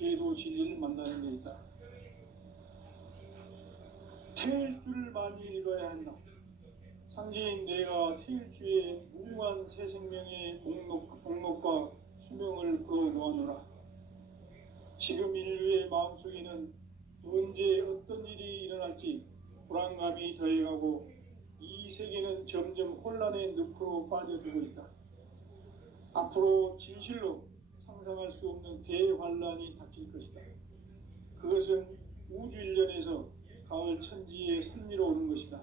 제도 진리를 만나는 데 있다. 태일주를 많이 읽어야 한다. 상제인 내가 태일주의 무궁한 새 생명의 공록과 수명을 끌어놓아노라. 지금 인류의 마음속에는 언제 어떤 일이 일어날지 불안감이 더해가고 이 세계는 점점 혼란의 늪으로 빠져들고 있다. 앞으로 진실로 상상할 수 없는 대환란이 닥칠 것이다. 그것은 우주 일련에서 가을 천지의 선미로 오는 것이다.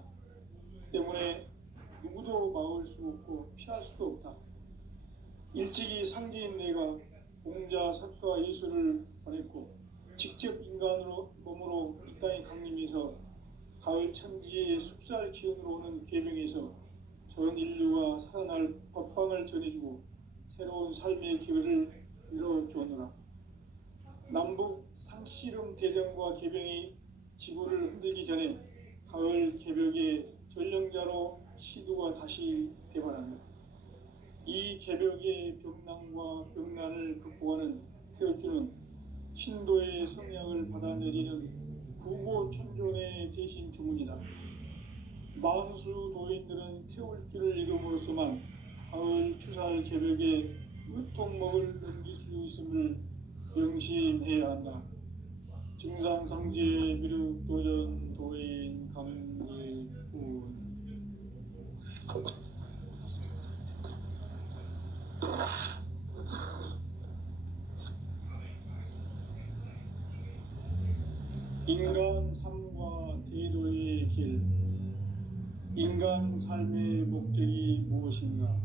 때문에 누구도 막을 수 없고 피할 수도 없다. 일찍이 상제인 내가 공자, 석가, 예수를 보냈고 직접 인간으로 몸으로 이 땅에 강림해서 가을 천지의 숲살 기운으로 오는 계명에서 전 인류가 살아날 법방을 전해주고 새로운 삶의 기회를 이뤄주었노라. 남북 상씨름 대전과 계병이 지구를 흔들기 전에 가을 개벽의 전령자로 시도가 다시 개발한다. 이 개벽의 벽난과 벽난을 극복하는 태울주는 신도의 성향을 받아내리는 구고천존의 대신 주문이다. 만수 도인들은 태울주를 읽음으로써만 가을 추살 개벽에 으통먹을 넘길 수 있음을 명심해야 한다. 증산상제 미륵도전 도인 강예군. 인간 삶과 대도의 길. 인간 삶의 목적이 무엇인가?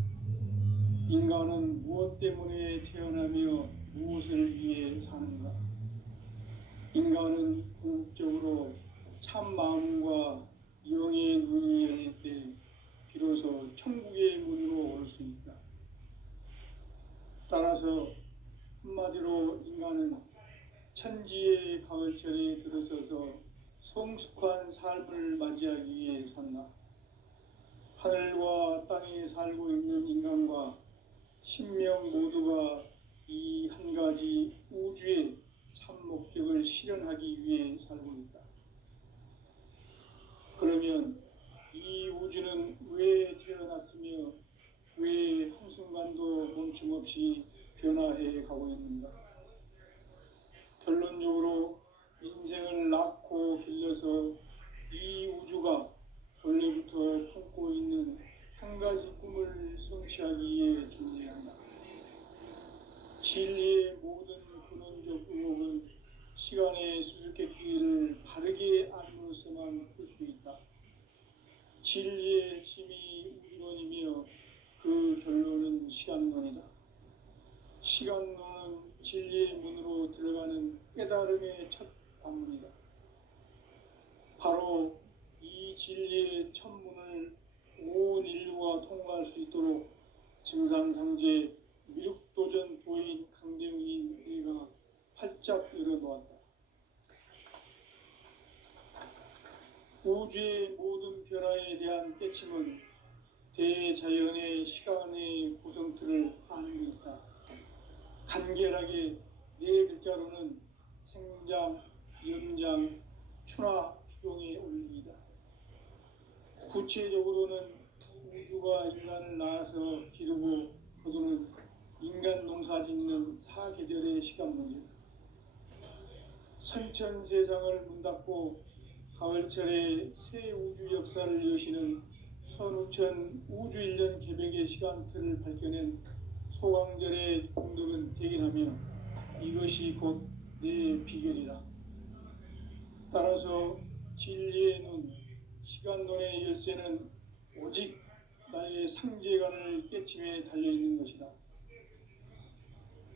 인간은 무엇 때문에 태어나며 무엇을 위해 사는가? 인간은 궁극적으로 참 마음과 영의 눈이 열릴 때 비로소 천국의 문으로 올 수 있다. 따라서 한마디로 인간은 천지의 가을철에 들어서서 성숙한 삶을 맞이하기 위해 산다. 하늘과 땅에 살고 있는 인간과 신명 모두가 이 한 가지 우주의 참 목적을 실현하기 위해 살고 있다. 그러면 이 우주는 왜 태어났으며 왜 한순간도 멈춤없이 변화해 가고 있는가? 결론적으로 인생을 낳고 길러서 이 우주가 원래부터 품고 있는 한 가지 꿈을 성취하기 위해 존재한다. 진리의 모든 근원적 의혹은 시간의 수수께끼를 바르게 알므로서만 풀 수 있다. 진리의 핵심이 우주론이며 그 결론은 시간론이다. 시간론은 진리의 문으로 들어가는 깨달음의 첫 관문이다. 바로 이 진리의 첫 문을 온 인류가 통과할 수 있도록 증산상제 미륵도전 도인 강대웅이 내가 활짝 열어놓았다. 우주의 모든 변화에 대한 깨침은 대자연의 시간의 구성틀을 아는 데 있다. 간결하게 네 글자로는 생장, 연장, 추나 추동의 원리이다. 구체적으로는 우주가 인간을 낳아서 기르고 거두는 인간 농사 짓는 사계절의 시간문이다. 선천 세상을 문 닫고 가을철에 새 우주 역사를 여시는 선우천 우주일년 개벽의 시간틀을 밝혀낸 소강절의 공덕은 대견하며 이것이 곧 내 비결이라. 따라서 진리의 눈, 시간론의 열쇠는 오직 나의 상제관을 깨침에 달려있는 것이다.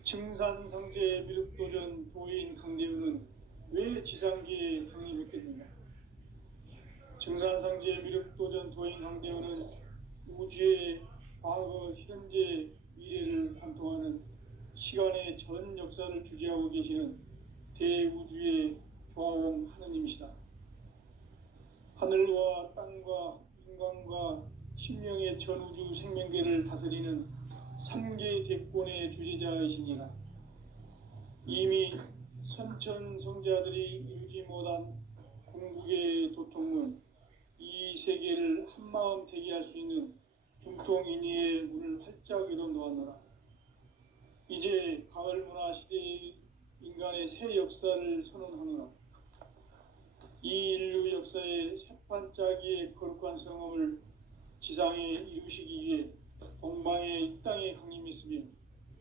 증산상제 미륵도전 도인 강대우는 왜 지상계에 강림했겠느냐? 증산상제 미륵도전 도인 강대우는 우주의 과거, 현재, 미래를 관통하는 시간의 전 역사를 주재하고 계시는 대우주의 조화원 하느님이시다. 하늘과 땅과 인간과 신명의 전우주 생명계를 다스리는 3개 대권의 주재자이시니라. 이미 선천 성자들이 이루지 못한 궁극의 도통은 이 세계를 한마음 되게 할 수 있는 중통인의의 문을 활짝 열어 놓았노라. 이제 가을 문화 시대의 인간의 새 역사를 선언하노라. 이 인류 역사의 새반짝이의 거룩한 성험을 지상에 이루시기 위해 동방의 이 땅에 강림했으며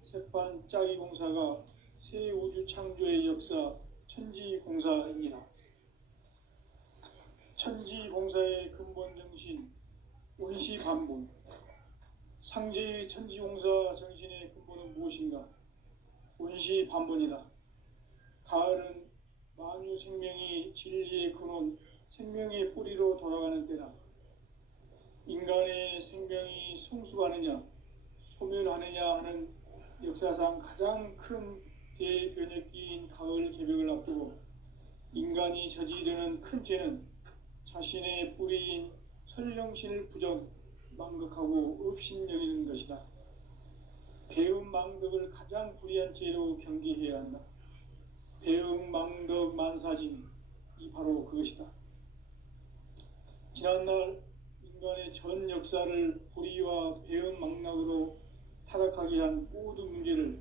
새반짝이 공사가 새 우주 창조의 역사 천지공사이니라. 천지공사의 근본 정신 원시반본. 상제의 천지공사 정신의 근본은 무엇인가? 원시반본이다. 가을은 만유 생명이 진리의 근원, 생명의 뿌리로 돌아가는 때다. 인간의 생명이 성숙하느냐, 소멸하느냐 하는 역사상 가장 큰 대변혁기인 가을 개벽을 앞두고 인간이 저지르는 큰 죄는 자신의 뿌리인 설령신을 부정, 망극하고 업신여기는 것이다. 배음 망덕을 가장 불의한 죄로 경계해야 한다. 배음 망덕 만사진이 바로 그것이다. 지난날 인간의 전 역사를 불의와 배음 망락으로 타락하게 한 모든 문제를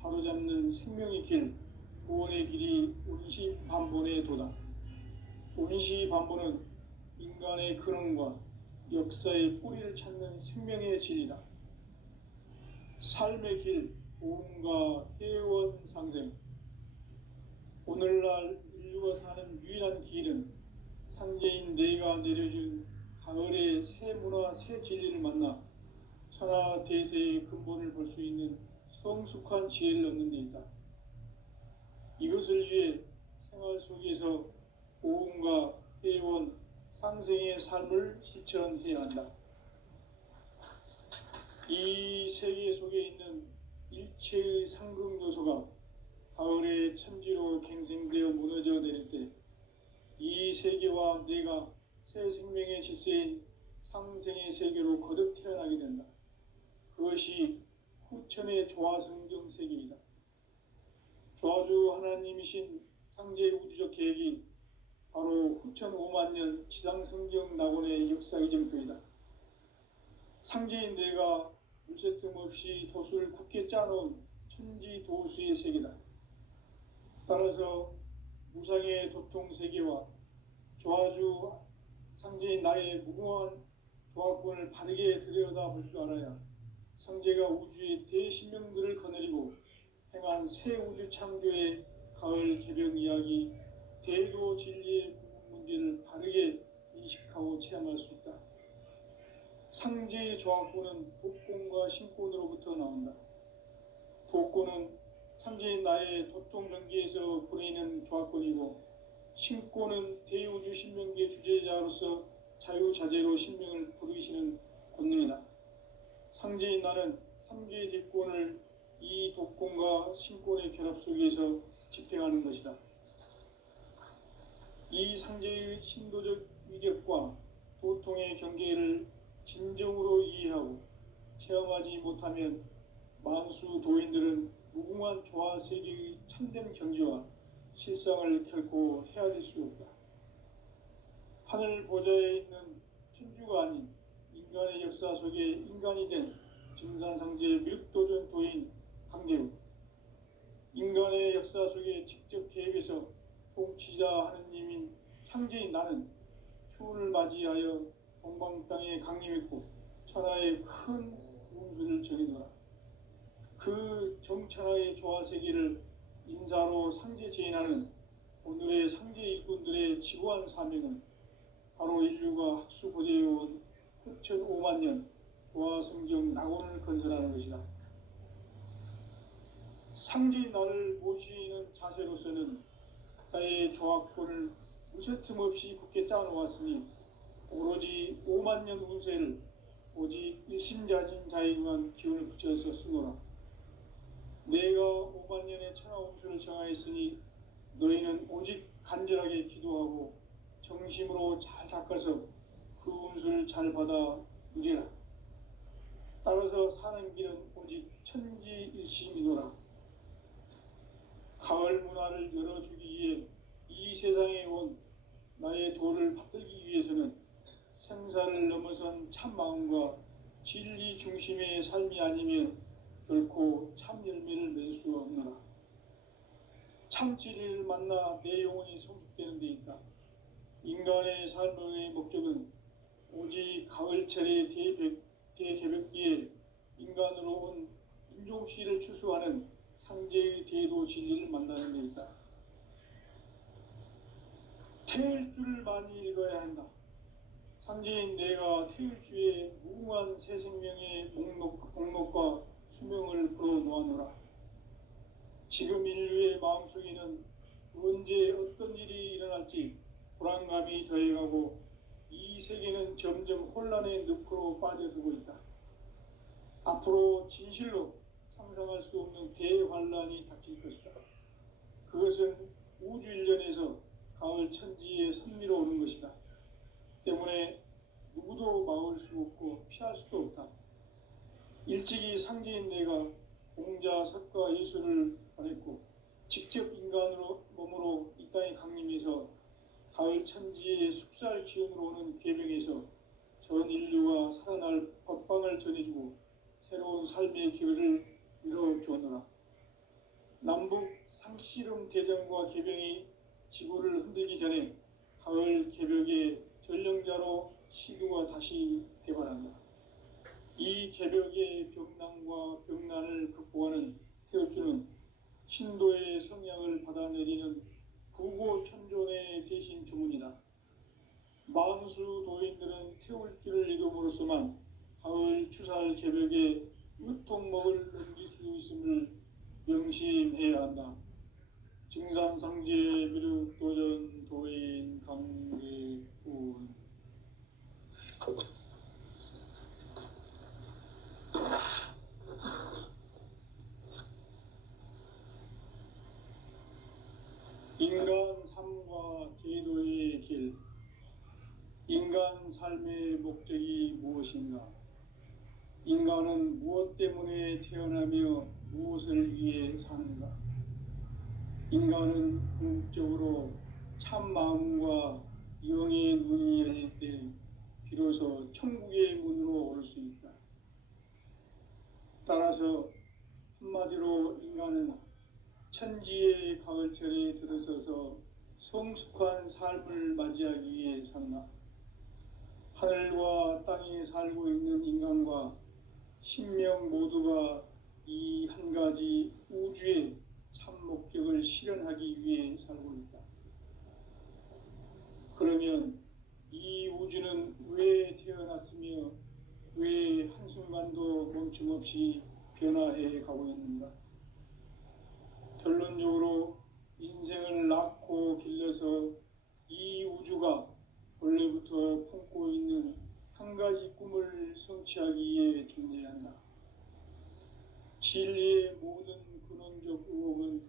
바로잡는 생명의 길, 구원의 길이 원시반본의 도다. 원시반본은 인간의 근원과 역사의 뿌리를 찾는 생명의 진리다. 삶의 길, 보험과 회원 상생. 오늘날 인류가 사는 유일한 길은 상제인 내가 내려준 가을의 새 문화, 새 진리를 만나 천하 대세의 근본을 볼 수 있는 성숙한 지혜를 얻는 데 있다. 이것을 위해 생활 속에서 보험과 회원, 상생의 삶을 실천해야 한다. 이 세계 속에 있는 일체의 상극 요소가 가을의 천지로 갱생되어 무너져 내릴 때 이 세계와 내가 새 생명의 질서인 상생의 세계로 거듭 태어나게 된다. 그것이 후천의 조화성경 세계이다. 조화주 하나님이신 상제 우주적 계획이 바로 후천 5만 년 지상성경 낙원의 역사 이정표이다. 상제인 내가 물새 틈 없이 도수를 굳게 짜놓은 천지 도수의 세계다. 따라서 무상의 도통 세계와 조화주 상제인 나의 무궁한 조화권을 바르게 들여다볼 줄 알아야 상제가 우주의 대신명들을 거느리고 행한 새 우주 창조의 가을 개벽 이야기, 대도 진리의 문제를 바르게 인식하고 체험할 수 있다. 상제의 조화권은 복권과 신권으로부터 나온다. 복권은 상제인 나의 도통 경계에서 보내는 조화권이고, 신권은 대우주 신명계 주제자로서 자유자재로 신명을 부르시는 권능이다. 상제인 나는 3개의 뒷권을 이 독권과 신권의 결합 속에서 집행하는 것이다. 이 상제의 신도적 위격과 도통의 경계를 진정으로 이해하고 체험하지 못하면 만수 도인들은 무궁한 조화 세계의 참된 경지와 실상을 결코 헤아릴 수 없다. 하늘 보좌에 있는 천주가 아닌 인간의 역사 속에 인간이 된 증산상제 밀도전 도인 강대우, 인간의 역사 속에 직접 계획해서 통치자 하느님인 상제인 나는 추운을 맞이하여 동방 땅에 강림했고 천하의 큰 운수를 정해놓으라. 그 정천하의 조화세계를 인사로 상제 제인하는 오늘의 상제 일꾼들의 지고한 사명은 바로 인류가 학수고대해온 후천 5만 년 조화성경 낙원을 건설하는 것이다. 상제인 나를 모시는 자세로서는 나의 조화권을 무쇠틈 없이 굳게 짜놓았으니 오로지 5만 년 운세를 오직 일심자진 자에게만 기운을 붙여서 쓰노라. 내가 5만 년의 천하 운수를 정하였으니 너희는 오직 간절하게 기도하고 정심으로 잘 닦아서 그 운수를 잘 받아 누리라. 따라서 사는 길은 오직 천지일심이노라. 가을 문화를 열어주기 위해 이 세상에 온 나의 도를 받들기 위해서는 생사를 넘어선 참마음과 진리 중심의 삶이 아니면 결코 참 열매를 맺을 수 없노라. 참 진리를 만나 내 영혼이 성숙되는 데 있다. 인간의 삶의 목적은 오직 가을철의 대개벽기에 인간으로 온 인종씨를 추수하는 상제의 대도 진리를 만나는 데 있다. 태일주를 많이 읽어야 한다. 상제인 내가 태일주의 무궁한 새 생명의 목록과 수명을 풀어놓아노라. 지금 인류의 마음속에는 언제 어떤 일이 일어날지 불안감이 더해가고 이 세계는 점점 혼란의 늪으로 빠져들고 있다. 앞으로 진실로 상상할 수 없는 대환란이 닥칠 것이다. 그것은 우주 일련에서 가을 천지의 섭리로 오는 것이다. 때문에 누구도 막을 수 없고 피할 수도 없다. 일찍이 상제인 내가 공자, 석가, 예수를 보냈고 직접 인간으로 몸으로 이 땅에 강림해서 가을 천지의 숙살 기운으로 오는 계명에서 전 인류가 살아날 법방을 전해주고 새로운 삶의 기회를 이뤄주었노라. 남북 상씨름 대전과 계병이 지구를 흔들기 전에 가을 개벽의 전령자로 시구가 다시 대발한다. 이 개벽의 병난과 병난을 극복하는 태울주는 신도의 성향을 받아내리는 부고천존의 대신 주문이다. 만수 도인들은 태울주를 읽음으로써만 가을 추살 개벽의 무통목을 넘길 수 있음을 명심해야 한다. 증산상제 미륵도전 도인 강대군. 인간 삶과 제도의 길. 인간 삶의 목적이 무엇인가? 인간은 무엇 때문에 태어나며 무엇을 위해 사는가? 인간은 궁극적으로 참 마음과 영의 눈이 열릴 때 비로소 천국의 문으로 오를 수 있다. 따라서 한마디로 인간은 천지의 가을철에 들어서서 성숙한 삶을 맞이하기 위해 산다. 하늘과 땅에 살고 있는 인간과 신명 모두가 이 한 가지 우주의 참 목적을 실현하기 위해 살고 있다. 그러면 이 우주는 왜 태어났으며 왜 한순간도 멈춤없이 변화해 가고 있는가? 결론적으로 인생을 낳고 길러서 이 우주가 원래부터 품고 있는 한 가지 꿈을 성취하기 위해 존재한다. 진리의 모든 근원적 의혹은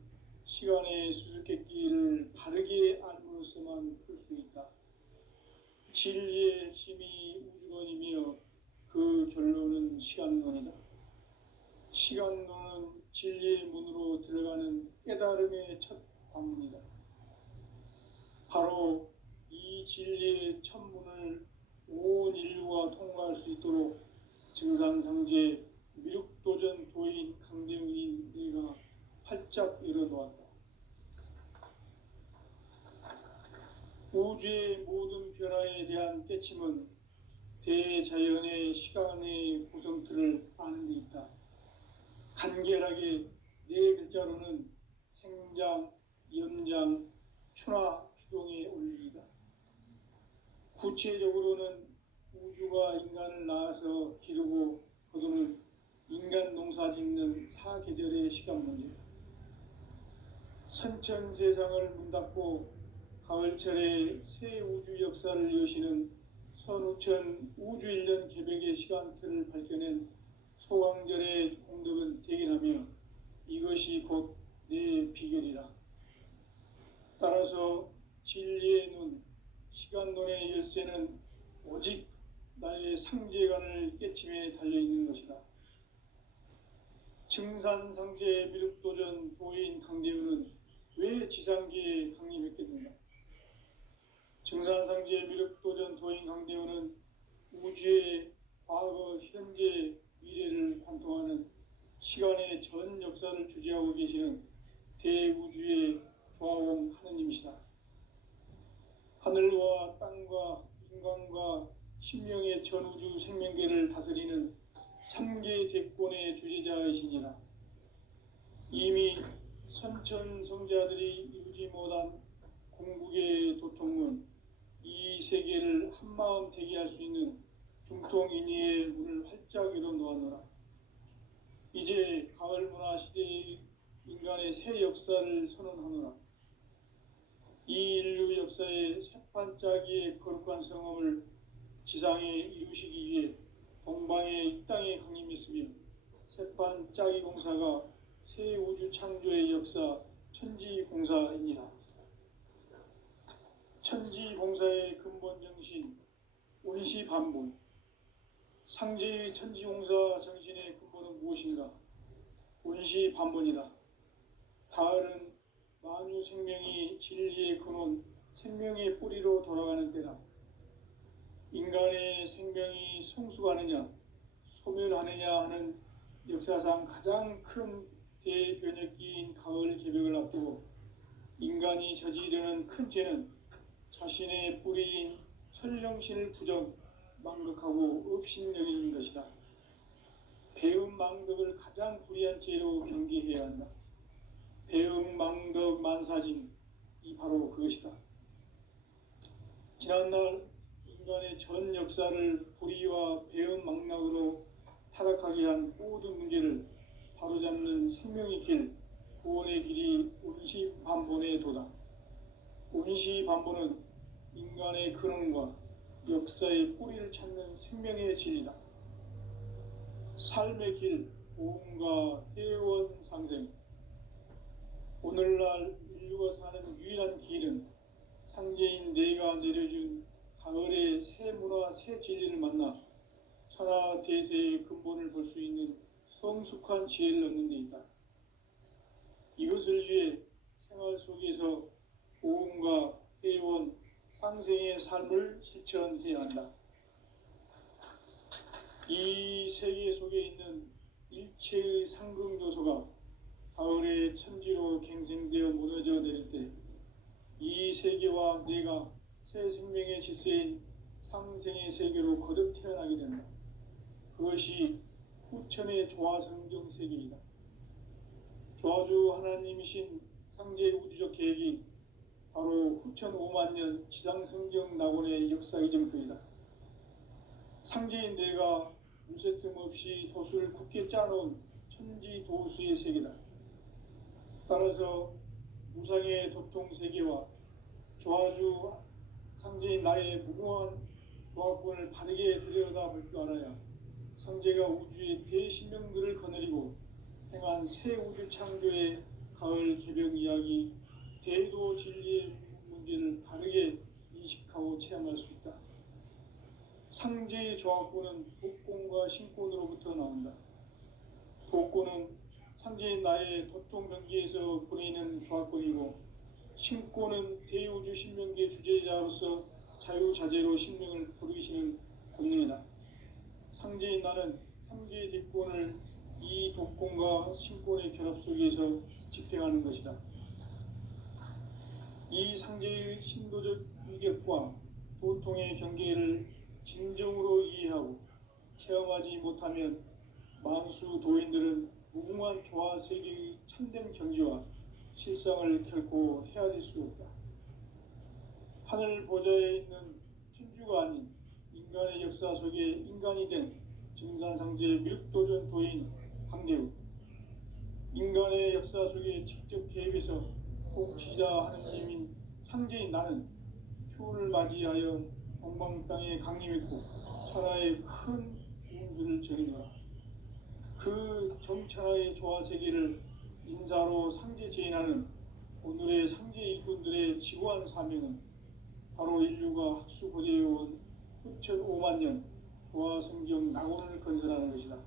시간의 수수께끼를 바르게 알므로써만 풀 수 있다. 진리의 핵심이 우주론이며 그 결론은 시간론이다. 시간론은 진리의 문으로 들어가는 깨달음의 첫 관문이다. 바로 이 진리의 첫 문을 온 인류가 통과할 수 있도록 증산상제 미륵도전 도인 강대웅인 내가 활짝 열어놓았다. 우주의 모든 변화에 대한 깨침은 대자연의 시간의 구성틀을 아는 데 있다. 간결하게 네 글자로는 생장, 연장, 추나 추동의 원리이다. 구체적으로는 우주가 인간을 낳아서 기르고 거두는 인간 농사 짓는 사계절의 시간 문제다. 선천 세상을 문 닫고 가을철에 새 우주 역사를 여시는 선우천 우주 1년 개벽의 시간틀을 밝혀낸 소강절의 공덕은 대견하며 이것이 곧 내 비결이라. 따라서 진리의 눈, 시간론의 열쇠는 오직 나의 상제관을 깨침에 달려있는 것이다. 증산상제 미륵도전 도인 강대우는 왜 지상계에 강림했겠는가? 증산상제 미륵도전 도인 강대원은 우주의 과거, 현재, 미래를 관통하는 시간의 전 역사를 주재하고 계시는 대우주의 조화원 하느님이시다. 하늘과 땅과 인간과 신명의 전우주 생명계를 다스리는 3개 대권의 주재자이시니라. 이미 선천성자들이 이루지 못한 궁극의 도통문, 이 세계를 한마음 되게 할 수 있는 중통인의의 문을 활짝 열어 놓았노라. 이제 가을 문화 시대의 인간의 새 역사를 선언하노라. 이 인류 역사의 새판짜기의 거룩한 성험을 지상에 이루시기 위해 동방의 이 땅에 강림했으며, 새판짜기 공사가 새 우주 창조의 역사 천지공사이니라. 천지공사의 근본 정신 운시반본, 상제의 천지공사 정신의 근본은 무엇인가? 운시반본이다. 가을은 만유 생명이 진리의 근원, 생명의 뿌리로 돌아가는 때다. 인간의 생명이 성숙하느냐, 소멸하느냐 하는 역사상 가장 큰 대변혁기인 가을 개벽을 앞두고 인간이 저지르는 큰 죄는 자신의 뿌리인 천령신을 부정, 망극하고 업신여기는 것이다. 배음 망덕을 가장 불의한 죄로 경계해야 한다. 배음 망덕 만사진, 이 바로 그것이다. 지난날 인간의 전 역사를 불의와 배음 망락으로 타락하게 한 모든 문제를 바로잡는 생명의 길, 구원의 길이 운시반본의 도다. 운시반본은 인간의 근원과 역사의 뿌리를 찾는 생명의 진리다. 삶의 길, 오음과 회원 상생. 오늘날 인류가 사는 유일한 길은 상제인 내가 내려준 가을의 새 문화, 새 진리를 만나 천하 대세의 근본을 볼 수 있는 성숙한 지혜를 얻는 데 있다. 이것을 위해 생활 속에서 오음과 회원, 상생의 삶을 실천해야 한다. 이 세계 속에 있는 일체의 상극 요소가 가을의 천지로 갱생되어 무너져 내릴 때 이 세계와 내가 새 생명의 질서인 상생의 세계로 거듭 태어나게 된다. 그것이 후천의 조화성경 세계이다. 조화주 하나님이신 상제 우주적 계획이 바로 후천 5만 년 지상성경 낙원의 역사의 정표이다. 상제인 내가 무쇠 틈 없이 도수를 굳게 짜놓은 천지도수의 세계다. 따라서 무상의 도통 세계와 조화주 상제인 나의 무궁한 조화권을 바르게 들여다볼 줄 알아야 상제가 우주의 대신명들을 거느리고 행한 새 우주 창조의 가을 개벽 이야기, 대도 진리의 문제를 바르게 인식하고 체험할 수 있다. 상제의 조화권은 복권과 신권으로부터 나온다. 복권은 상제인 나의 도통 경계에서 보내는 조화권이고, 신권은 대우주 신명계 주제자로서 자유자재로 신명을 부르시는 권능이다. 상제인 나는 3개의 뒷권을 이 독권과 신권의 결합 속에서 집행하는 것이다. 이 상제의 신도적 위격과 도통의 경계를 진정으로 이해하고 체험하지 못하면 만수 도인들은 무궁한 조화 세계의 참된 경지와 실상을 결코 헤아릴 수 없다. 하늘 보좌에 있는 천주가 아닌 인간의 역사 속에 인간이 된 증산상제 미륵도전 도인 강대우, 인간의 역사 속에 직접 개입해서 통치자 하느님인 상제인 나는 추운을 맞이하여 동방 땅에 강림했고 천하의 큰 운수를 전이노라. 그 정천하의 조화 세계를 인사로 상제 제인하는 오늘의 상제 일꾼들의 지구한 사명은 바로 인류가 학수고대해온 후천 5만 년 조화 성경 낙원을 건설하는 것이다.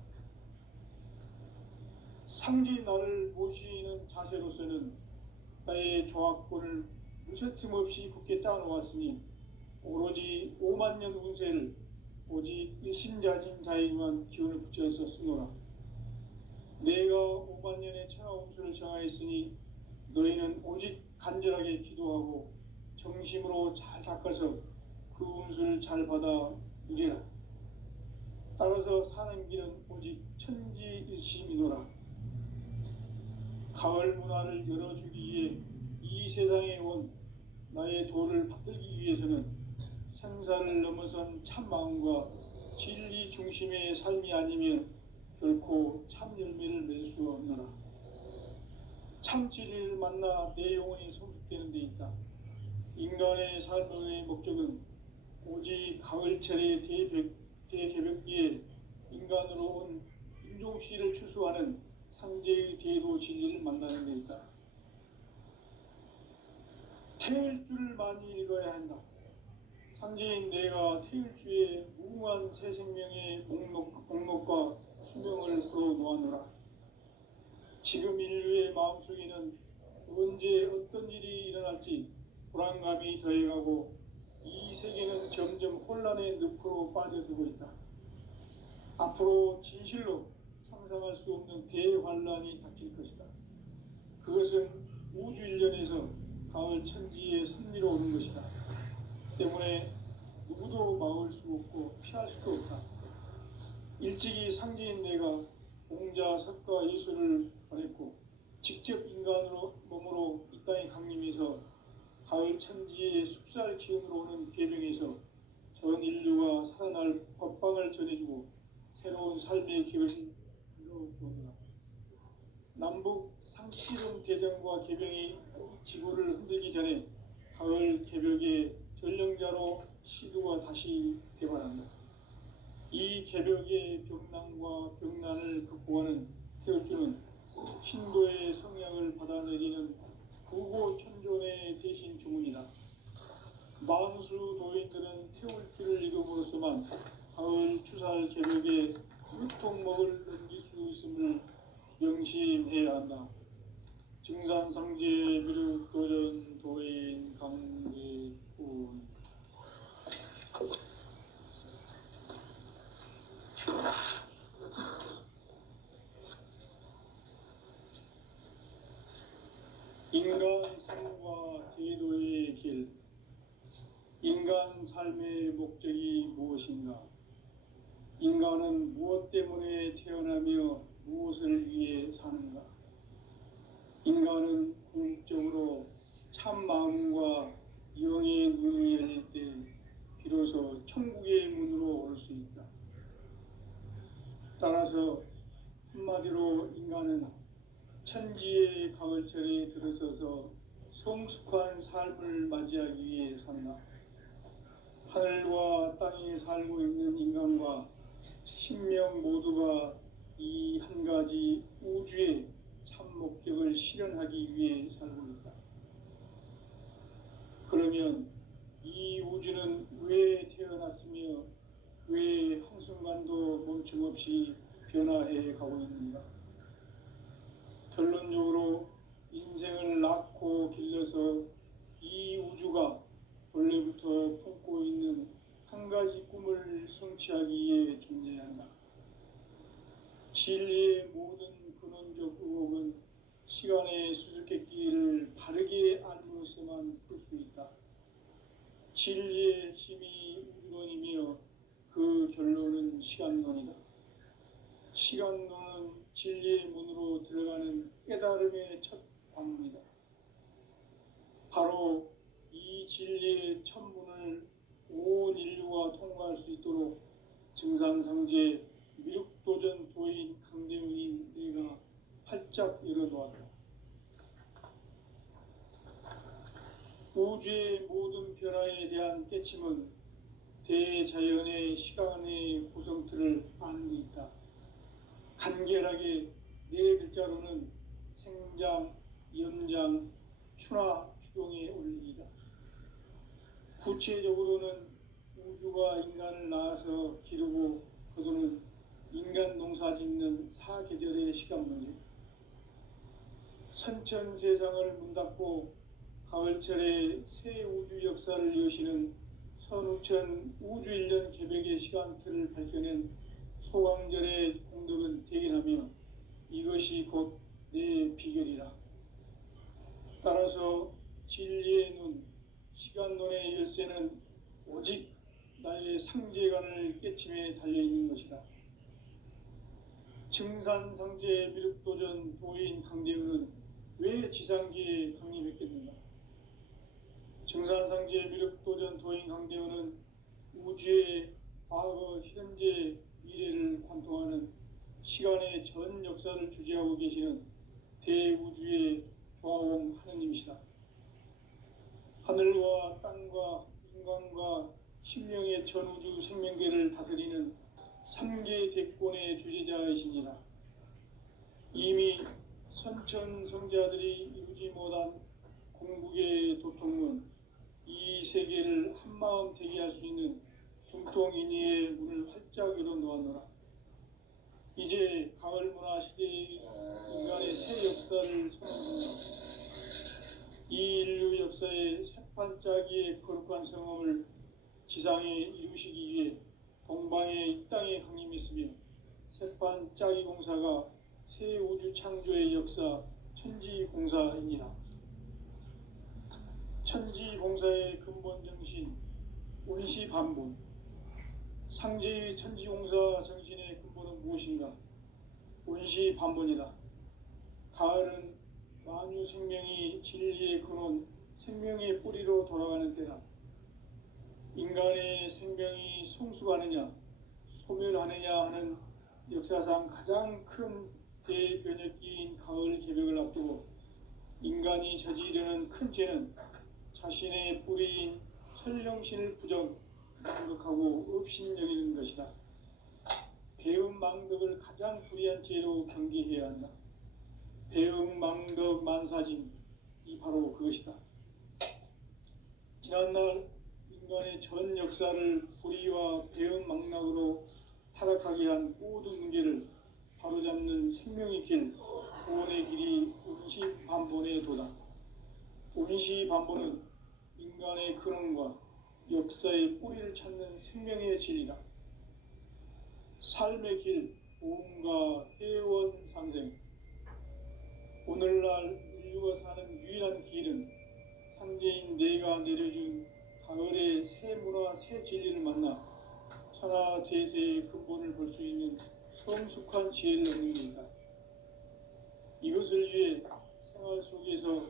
상제인 나를 모시는 자세로서는 나의 정확권을 무쇠틈 없이 굳게 짜놓았으니 오로지 5만 년 운세를 오직 일심자진 자에게만 기운을 붙여서 쓰노라. 내가 5만 년의 천하 운수를 정하였으니 너희는 오직 간절하게 기도하고 정심으로 잘 닦아서 그 운수를 잘 받아 누리라. 따라서 사는 길은 오직 천지일심이노라. 가을 문화를 열어주기 위해 이 세상에 온 나의 도를 받들기 위해서는 생사를 넘어선 참 마음과 진리 중심의 삶이 아니면 결코 참 열매를 맺을 수 없노라. 참 진리를 만나 내 영혼이 성숙되는 데 있다. 인간의 삶의 목적은 오직 가을철의 대개벽기에 인간으로 온 인종씨를 추수하는 상제의 대도 진리를 만나는 데 있다. 태을 줄을 많이 읽어야 한다. 상제인 내가 태을주의 무궁한 새 생명의 목록과 수명을 풀어놓았노라. 지금 인류의 마음속에는 언제 어떤 일이 일어날지 불안감이 더해가고 이 세계는 점점 혼란의 늪으로 빠져들고 있다. 앞으로 진실로 상상할 수 없는 대환란이 닥칠 것이다. 그것은 우주 일련에서 가을 천지의 섭리로 오는 것이다. 때문에 누구도 막을 수 없고 피할 수도 없다. 일찍이 상제인 내가 공자, 석가, 예수를 보냈고 직접 인간으로 몸으로 이 땅에 강림해서 가을 천지의 숲살 기운으로 오는 계명에서 전 인류가 살아날 법방을 전해주고 새로운 삶의 길을 이루어주었다. 남북 상시름 대전과 개병이 지구를 흔들기 전에 가을 개벽의 전령자로 시두가 다시 개발한다. 이 개벽의 병난과 병난을 극복하는 태울주는 신도의 성향을 받아내리는 구고천존의 대신 주문이다. 만수 도인들은 태울주를 읽음으로써만 가을 추살 개벽에 유통목을 넘길 수 있음을 명심해야 한다. 증산상제 미륵도전 도인 강제훈. 인간 삶과 제도의 길. 인간 삶의 목적이 무엇인가? 인간은 무엇 때문에 태어나며 무엇을 위해 사는가? 인간은 궁극적으로 참 마음과 영의 눈이 열릴 때 비로소 천국의 문으로 올 수 있다. 따라서 한마디로 인간은 천지의 가을철에 들어서서 성숙한 삶을 맞이하기 위해 산다. 하늘과 땅에 살고 있는 인간과 신명 모두가 이 한 가지 우주의 참 목적을 실현하기 위해 살고 있다. 그러면 이 우주는 왜 태어났으며 왜 한순간도 멈춤없이 변화해 가고 있는가? 결론적으로 인생을 낳고 길러서 이 우주가 원래부터 품고 있는 한 가지 꿈을 성취하기 위해 존재한다. 진리의 모든 근원적 의혹은 시간의 수수께끼를 바르게 알므로써만 풀 수 있다. 진리의 힘이 우주론이며 그 결론은 시간론이다. 시간론은 진리의 문으로 들어가는 깨달음의 첫 관문이다. 바로 이 진리의 첫 문을 온 인류가 통과할 수 있도록 증산상제 미륵도전 도인 강대훈인 내가 활짝 열어놓았다. 우주의 모든 변화에 대한 깨침은 대자연의 시간의 구성틀을 아는 데 있다. 간결하게 네 글자로는 생장, 연장, 추나, 추동의 원리이다. 구체적으로는 우주가 인간을 낳아서 기르고 거두는 인간 농사 짓는 사계절의 시간론이다. 선천 세상을 문닫고 가을철에 새 우주 역사를 여시는 선우천 우주일년 개벽의 시간틀을 밝혀낸 소강절의 공덕은 대견하며 이것이 곧 내 비결이라. 따라서 진리의 눈, 시간론의 열쇠는 오직 나의 상제관을 깨침에 달려있는 것이다. 증산상제 미륵도전 도인 강대우는 왜 지상기에 강림했겠는가? 증산상제 미륵도전 도인 강대우는 우주의 과거, 현재, 미래를 관통하는 시간의 전 역사를 주재하고 계시는 대우주의 조화원 하느님이시다. 하늘과 땅과 인간과 신명의 전우주 생명계를 다스리는 삼계 대권의 주재자이시니라. 이미 선천 성자들이 이루지 못한 공국의 도통은 이 세계를 한마음 되게 할 수 있는 중통인의의 문을 활짝 열어 놓았노라. 이제 가을 문화 시대의 인간의 새 역사를 선언합니다. 이 인류 역사의 새판짜기의 거룩한 성험을 지상에 이루시기 위해 동방에 이 땅에 강림했으며 새판짜기 공사가 새 우주 창조의 역사 천지공사이니라. 천지공사의 근본 정신 운시반본. 상제의 천지공사 정신의 근본은 무엇인가? 운시반본이다. 가을은 만유 생명이 진리의 근원, 생명의 뿌리로 돌아가는 때다. 인간의 생명이 성숙하느냐, 소멸하느냐 하는 역사상 가장 큰 대변혁기인 가을 개벽을 앞두고 인간이 저지르는 큰 죄는 자신의 뿌리인 설령신을 부정하고 업신여기는 것이다. 배은망덕을 가장 불의한 죄로 경계해야 한다. 배은망덕 만사짐, 이 바로 그것이다. 지난날 인간의 전 역사를 불의와 배은망락으로 타락하게 한 모든 문제를 바로잡는 생명의 길, 구원의 길이 운시반본의 도다. 운시반본은 인간의 근원과 역사의 뿌리를 찾는 생명의 진리다. 삶의 길, 보험과 회원 상생. 오늘날 인류가 사는 유일한 길은 상제인 내가 내려준 가을의 새 문화, 새 진리를 만나 천하 제세의 근본을 볼 수 있는 성숙한 지혜를 얻는 것이다. 이것을 위해 생활 속에서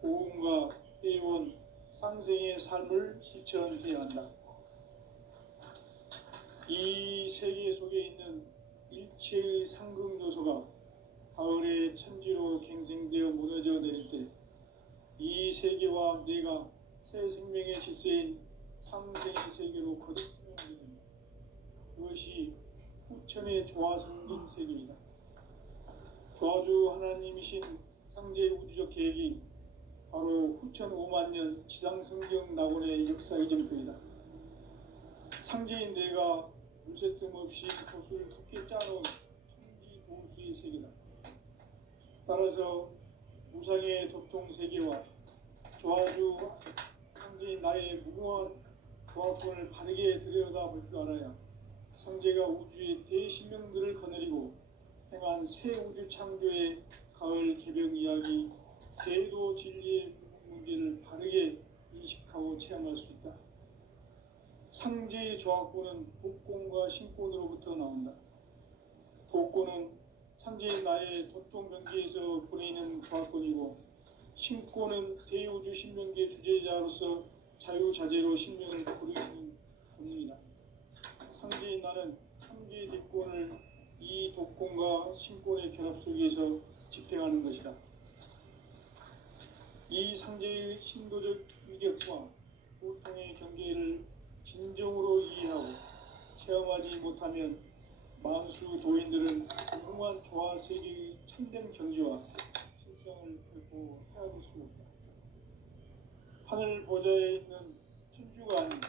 보험과 회원, 상생의 삶을 실천해야 한다. 이 세계 속에 있는 일체의 상극 요소가 가을의 천지로 갱생되어 무너져 내릴 때 이 세계와 내가 새 생명의 질서인 상생의 세계로 거듭 수용하게 된다. 그것이 후천의 조화 성경 세계이다. 조화주 하나님이신 상제 우주적 계획이 바로 후천 5만 년 지상 성경 낙원의 역사 이전편이다. 상제인 내가 물새 틈 없이 도수를 깊게 짜놓은 천지 보수의 세계다. 따라서 무상의 도통 세계와 조화주 상제인 나의 무궁한 조화권을 바르게 들여다볼 줄 알아야 상제가 우주의 대신명들을 거느리고 행한 새 우주 창조의 가을 개벽 이야기, 제도 진리의 문제를 바르게 인식하고 체험할 수 있다. 상제의 조화권은 복권과 신권으로부터 나온다. 복권은 상제의 나의 도통 경계에서 보내는 조화권이고, 신권은 대우주 신명계 주제자로서 자유자재로 신명을 부르시는 본능이다. 상제인 나는 상제의 대권을 이 독권과 신권의 결합 속에서 집행하는 것이다. 이 상제의 신도적 위력과 보통의 경계를 진정으로 이해하고 체험하지 못하면 만수 도인들은 무궁한 조화 세계의 참된 경지와 실성을 결코 헤아릴 수 없다. 하늘 보좌에 있는 천주가 아닌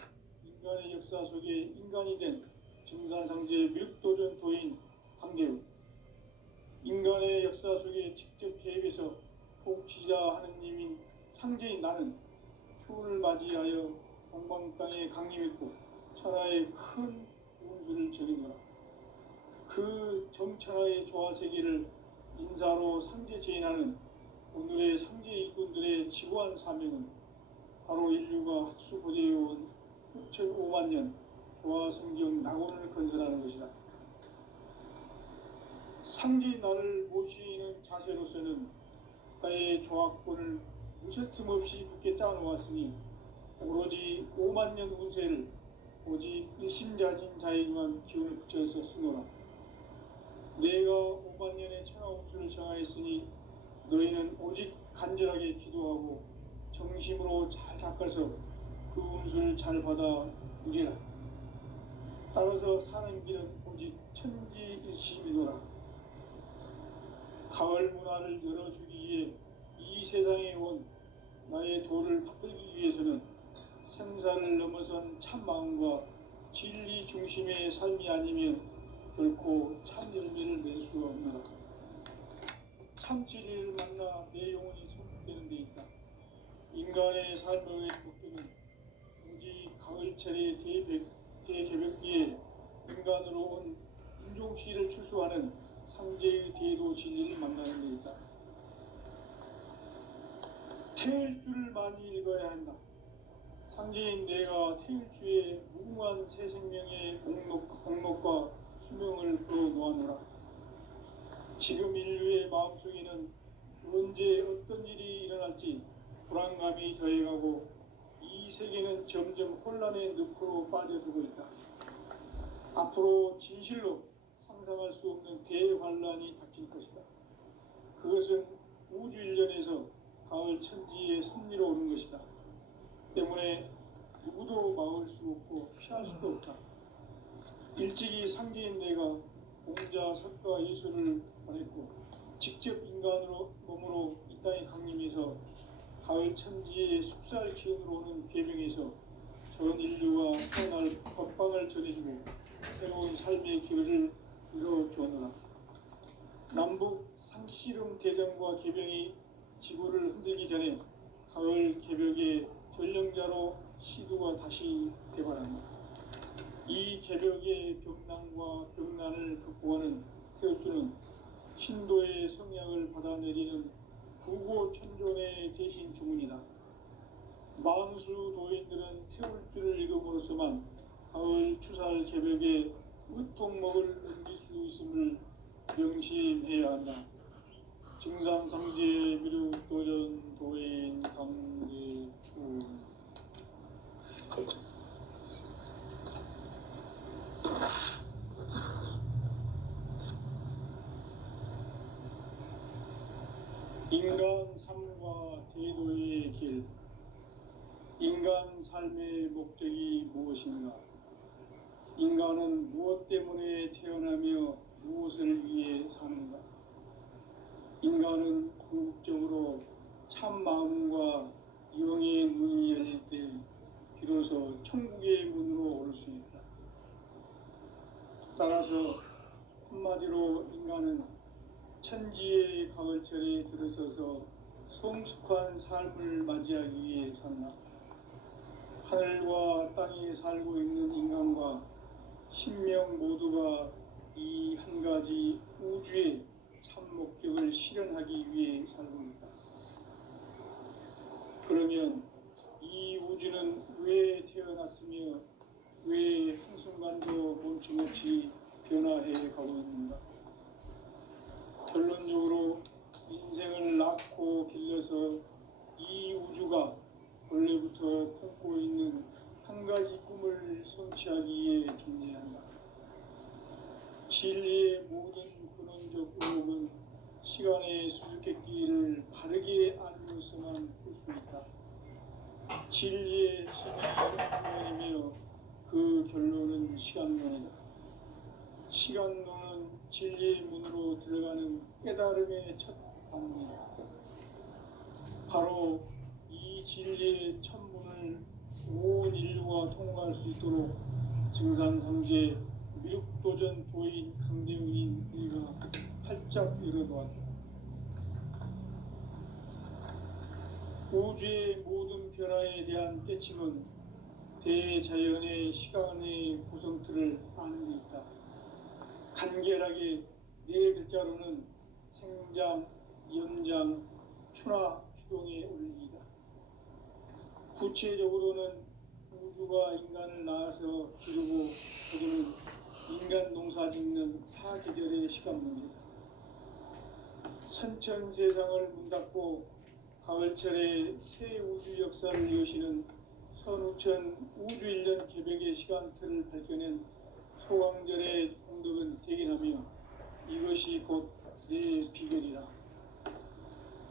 인간의 역사 속에 인간이 된 증산상제 미륵도전 도인 강대우. 인간의 역사 속에 직접 개입해서 복지자 하느님인 상제인 나는 추운을 맞이하여 동방 땅에 강림했고 천하의 큰 운수를 전이노라. 그 정천하의 조화세계를 인사로 상제 제인하는 오늘의 상제 일꾼들의 지고한 사명은 바로 인류가 학수고대해온 6,5만 년 조화성경 낙원을 건설하는 것이다. 상제인 나를 모시는 자세로서는 나의 조합권을 무쇠틈 없이 굳게 짜놓았으니 오로지 5만 년 운세를 오직 일심자진 자에게만 기운을 붙여서 쓰노라. 내가 5만 년의 천하 운수를 정하였으니 너희는 오직 간절하게 기도하고 정심으로 잘 닦아서 그 운수를 잘 받아 누리라. 따라서 사는 길은 오직 천지일심이노라. 가을 문화를 열어주기 위해 이 세상에 온 나의 도를 받들기 위해서는 생사를 넘어선 참 마음과 진리 중심의 삶이 아니면 결코 참 열매를 낼 수 없노라. 참 진리를 만나 내 영혼이 성숙되는 데 있다. 인간의 삶의 목표는 오직 가을철의 대개벽기에 인간으로 온 인종시를 추수하는 상제의 대도 진리를 만나는 데 있다. 태일 줄을 많이 읽어야 한다. 상제인 내가 태일주의 무궁한 새 생명의 공록과 수명을 풀어놓아노라. 지금 인류의 마음속에는 언제 어떤 일이 일어날지 불안감이 더해가고 이 세계는 점점 혼란의 늪으로 빠져들고 있다. 앞으로 진실로 상상할 수 없는 대환란이 닥칠 것이다. 그것은 우주 일련에서 가을 천지의 섭리로 오는 것이다. 때문에 누구도 막을 수 없고 피할 수도 없다. 일찍이 상제인 내가 공자, 석가, 예수를 보냈고 직접 인간으로 몸으로 이 땅에 강림해서 가을 천지의 숲살 기운으로 오는 계명에서 전 인류와 태어날 법방을 전해주고 새로운 삶의 기회를 이뤄주었노라. 남북 상씨름 대전과 개병이 지구를 흔들기 전에 가을 개벽의 전령자로 시도가 다시 되발한다. 이 개벽의 벽난과 벽난을 극복하는 태우주는 신도의 성향을 받아내리는 부고천존의 대신 주문이다. 만수 도인들은 태울주를 읽음으로써만 가을 추살 개벽에 으통먹을 넘길 수 있음을 명심해야 한다. 증산상제 미륵도전 도인 강제우 인간 삶과 대도의 길. 인간 삶의 목적이 무엇인가? 인간은 무엇 때문에 태어나며 무엇을 위해 사는가? 인간은 궁극적으로 참 마음과 영의 문이 열릴 때 비로소 천국의 문으로 올 수 있다. 따라서 한마디로 인간은 천지의 가을철에 들어서서 성숙한 삶을 맞이하기 위해 산다. 하늘과 땅에 살고 있는 인간과 신명 모두가 이 한 가지 우주의 참 목적을 실현하기 위해 살고 있다. 그러면 이 우주는 왜 태어났으며 왜 한순간도 멈춤없이 변화해 가고 있는가? 결론적으로 인생을 낳고 길러서 이 우주가 원래부터 품고 있는 한 가지 꿈을 성취하기 위해 존재한다. 진리의 모든 근원적 의혹은 시간의 수수께끼를 바르게 알면서만 풀 수 있다. 진리의 신이 이름이며 그 결론은 시간론이다. 시간론은 진리의 문으로 들어가는 깨달음의 첫 방문이다. 바로 이 진리의 첫 문을 온 인류가 통과할 수 있도록 증산상제 미륵도전 도인 강대웅인 이가 활짝 열어놓았다. 우주의 모든 변화에 대한 깨침은 대자연의 시간의 구성틀을 아는 데 있다. 간결하게 네 글자로는 생장, 연장, 추나 추동의 원리이다. 구체적으로는 우주가 인간을 낳아서 기르고 거두는 인간 농사 짓는 사계절의 시간 문제다. 선천 세상을 문 닫고 가을철에 새 우주 역사를 여시는 선우천 우주 1년 개벽의 시간틀을 밝혀낸 소강절의 공덕은 대견하며 이것이 곧 내 비결이라.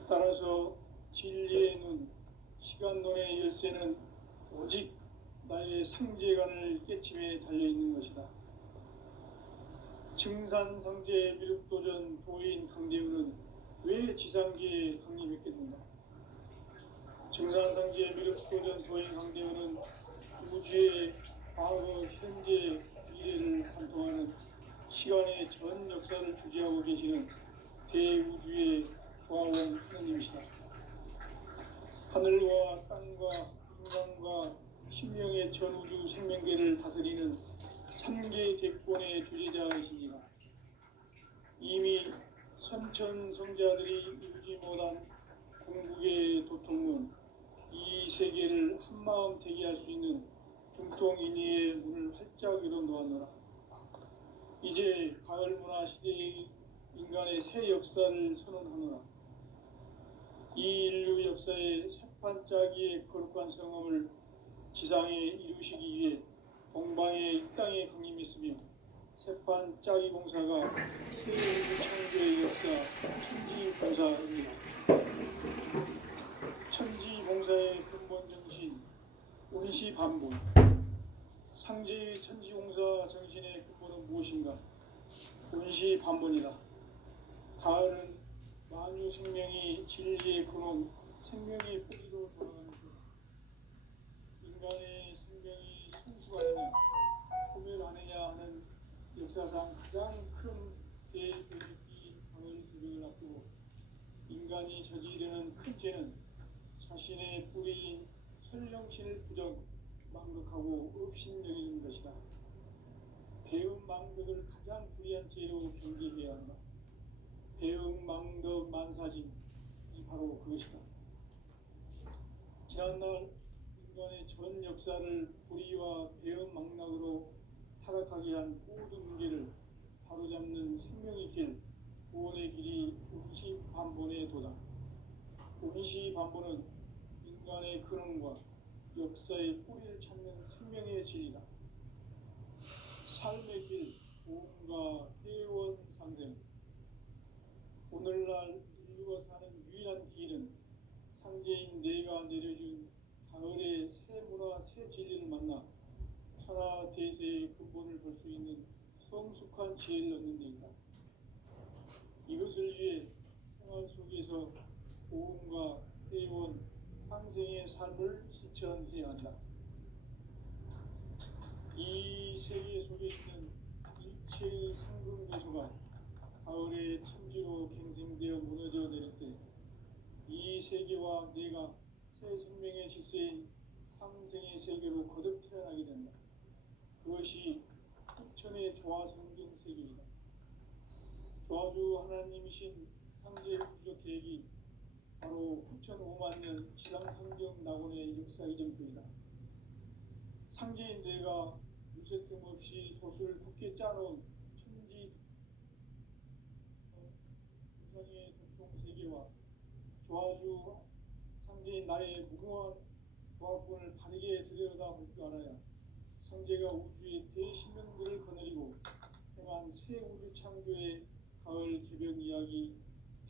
따라서 진리의 눈, 시간론의 열쇠는 오직 나의 상제관을 깨침에 달려있는 것이다. 증산상제 미륵도전 도인 강대우는 왜 지상계에 강림했겠는가? 증산상제 미륵도전 도인 강대우는 우주의 과거, 현재, 미래를 관통하는 시간의 전 역사를 주재하고 계시는 대우주의 조화원 하느님이시다. 하늘과 땅과 인간과 신명의 전우주 생명계를 다스리는 3개 대권의 주재자이시니라. 이미 선천성자들이 이루지 못한 궁극의 도통은 이 세계를 한마음 되게 할 수 있는 중통인의의 문을 활짝 열어 놓았노라. 이제 가을 문화 시대의 인간의 새 역사를 선언하노라. 이 인류 역사의 새판짜기의 거룩한 성험을 지상에 이루시기 위해 동방의 이 땅에 강림했으며 새판짜기 공사가 새 우주 창조의 역사 천지봉사입니다. 천지봉사의 근본 정신 운시반본. 상제의 천지공사 정신의 근본은 무엇인가? 운시반본이다. 가을은 만유 생명이 진리의 근원, 생명의 뿌리로 돌아가는 것. 인간의 생명이 순수하느냐, 소멸하느냐 하는 역사상 가장 큰 대표적인 가을 기백을 앞두고 인간이 저지르는 큰 죄는 자신의 뿌리인 설령신을 부정, 망극하고 업신여기는 것이다. 배음 망덕을 가장 불의한 죄로 경계해야 한다. 배음 망덕 만사짐이 바로 그것이다. 지난날 인간의 전 역사를 불의와 배음 망락으로 타락하게 한 모든 문제를 바로잡는 생명의 길, 구원의 길이 운시반본의 도다. 운시반본은 인간의 근원과 역사의 뿌리를 찾는 생명의 진리다. 삶의 길, 보험과 회원 상생. 오늘날 인류가 사는 유일한 길은 상제인 내가 내려준 가을의 새 문화, 새 진리를 만나 천하 대세의 근본을 볼 수 있는 성숙한 지혜를 얻는 데이다. 이것을 위해 생활 속에서 보험과 회원, 상생의 삶을 실천해야 한다. 이 세계 속에 있는 일체의 상금괴소가 가을의 천지로 갱생되어 무너져 내릴 때 이 세계와 내가 새 생명의 질서인 상생의 세계로 거듭 태어나게 된다. 그것이 흑천의 조화성경 세계이다. 조화주 하나님이신 상제 우주적 계획이 바로 9,500,000년 지상성경 낙원의 역사 이전표이다. 상제인 내가 무쇠 틈 없이 돛을 굳게 짜놓은 천지 우상의 도통 세계와 조화주 상제인 나의 무궁한 조화권을 바르게 들여다볼 줄 알아야 상제가 우주의 대신명들을 거느리고 행한 새 우주 창조의 가을 개벽 이야기,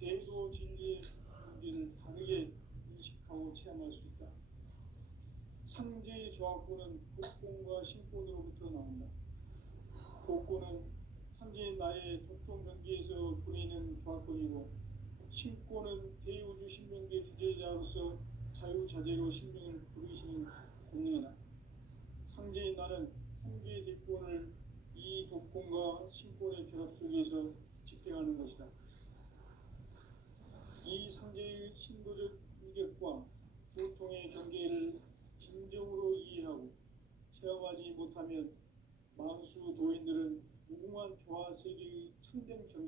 대도 진리의 문제를 다르게 인식하고 체험할 수 있다. 상제의 조화권은 복권과 신권으로부터 나온다. 복권은 상제인 나의 도통 경계에서 부리는 조화권이고, 신권은 대우주 신명계 주제자로서 자유자재로 신명을 부르시는 공연이다. 상제인 나는 상계의 대권을 이 독권과 신권의 결합 속에서 집행하는 것이다. 이 상제의 신도적 인격과 고통의 경계를 진정으로 이해하고 체험하지 못하면 만수 도인들은 무궁한 조화 세계의 참된 경지와